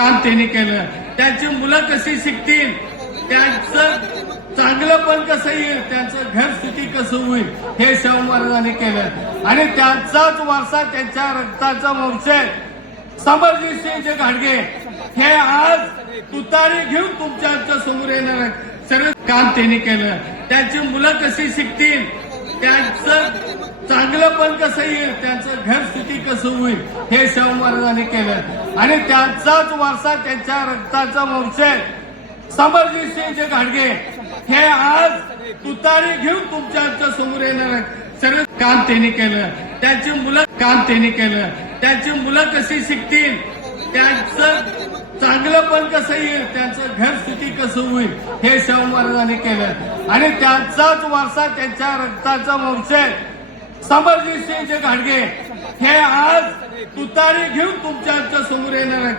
काम त्यांनी केलं. त्यांची मुलं कशी शिकतील, त्यांचं चांगलं पण कसं येईल, त्यांचं घर सुखी कसं होईल, हे शाहू महाराजांनी केलं. आणि त्यांचाच वारसा, त्यांच्या रक्ताचा वंशज समरजितसिंह घाटगे हे आज तुतारी घेऊन तुमच्या समोर येणार आहेत. सर्व काम त्यांनी केलं. त्यांची मुलं कशी शिकतील, त्यांचं चांगलं पण कसं येईल, त्यांचं घर सुखी कसं होईल, हे शाहू महाराजांनी केलं. आणि त्यांचाच वारसा, त्यांच्या रक्ताचा वंशज समरजितसिंह घाटगे हे आज तुतारी घेऊन तुमच्या समोर येणार आहेत. सर्व काम त्यांनी केलं. त्यांची मुलं काम त्यांनी केलं. त्यांची मुलं कशी शिकतील, त्यांचं चांगलं पण कसं येईल, त्यांचं घर सुखी कसं होईल, हे शाहू महाराजांनी केलं. आणि त्यांचाच वारसा, त्यांच्या रक्ताचा वंशज समरजितसिंह घाटगे हे आज तुतारी घेऊन तुमच्या समोर येणार आहेत.